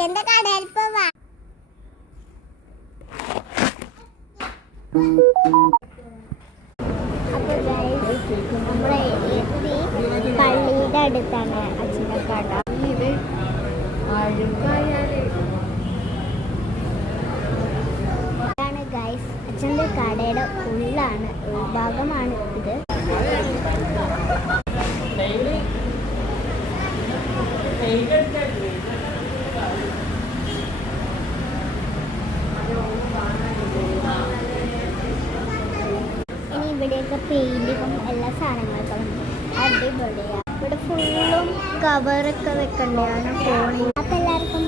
അച്ഛന്റെ കടയിൽ പോവാ. അപ്പൊ നമ്മളെ പള്ളിയുടെ അടുത്താണ് അച്ഛന്റെ കട. ഇതാണ് ഗൈസ് അച്ഛന്റെ കടയുടെ ഉൾഭാഗമാണ് ഇത്. ഇനി ഇവിടെയൊക്കെ പെയിന്റും എല്ലാ സാധനങ്ങളൊക്കെ അടിപൊളിയാണ്. ഇവിടെ ഫുള്ളും കവറൊക്കെ വെക്കണ്ടാണ് ഫോണിൽ. അപ്പൊ എല്ലാവർക്കും